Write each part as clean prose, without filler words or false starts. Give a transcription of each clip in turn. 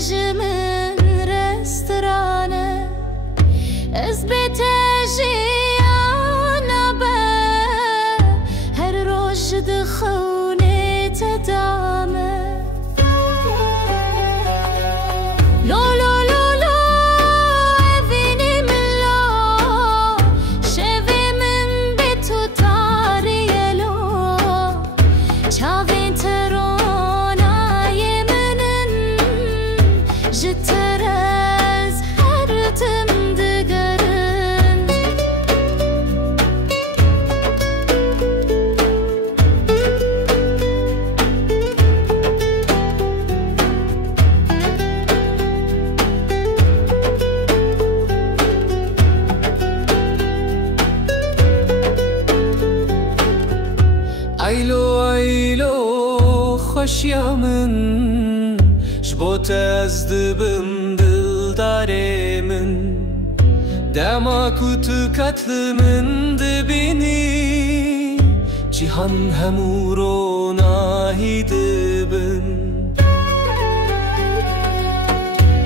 تجي من رستورانه اثبت انا هر روز دخونه تدامه لو لو لو لو evini من لو شوی من به تو تاریه لو چاوین ترانای منن جتر از هر تم دگرن ایلو ایلو خوشیا من جبوت از دبم دلداره من دما کوتو کتل من دبینی جیهان همورو ناهی دبن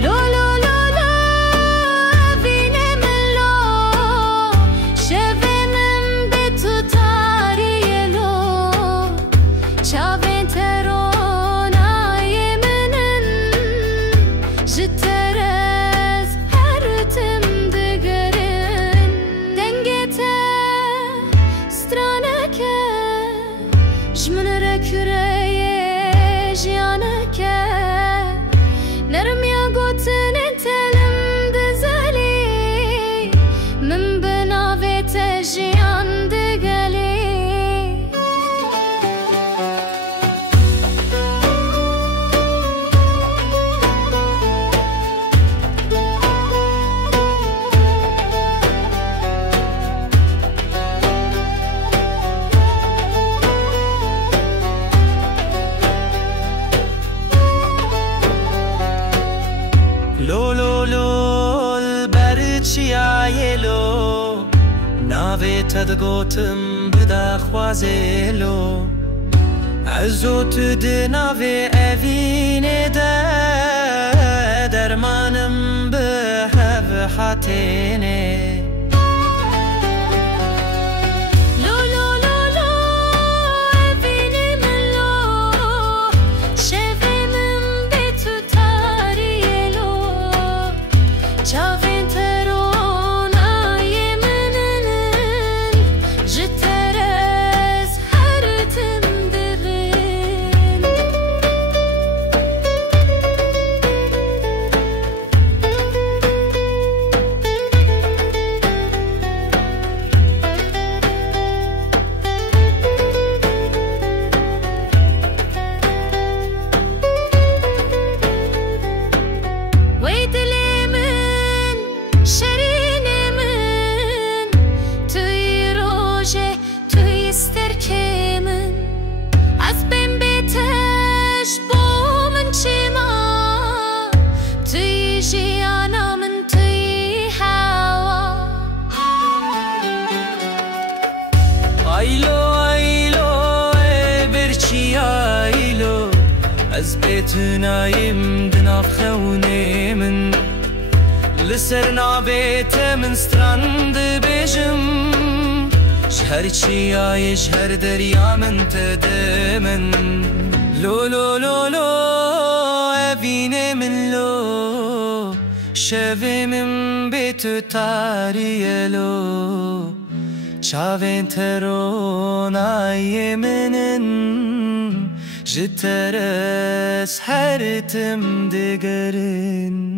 لو لو لو لو evini من لو شوی من به تو تاریه لو چاوین ترانای منن جتر از هر تم دگرن دنگت سترانکه جمن رکره جیانکه نرم یا گوتن تلم دزلی من بناویت جیان دگلی لو لو لو البرچی آیلو ناوی تدگوتم بدا خوازلو عزوت ده ناوی اوین ده درمانم به هف حتینه لو لو لو لو evini من لو شوی من به تو تاریه لو چاوین ترانای منن جتر از هر تم دگرن وی دلی من شرین من توی روژه توی سترکه من از بین بیتش با من چیما توی جیانا من توی هوا ایلو ایلو برچی ایلو از بیتنایم دناف خونه من لسر نابیت من ستراند بیجم شهر چی آی شهر دریا من تدمن لو لو لو لو اوین من لو شوی من بیتو تاریه لو چاوین ترانای منن جتر از هر تم دگرن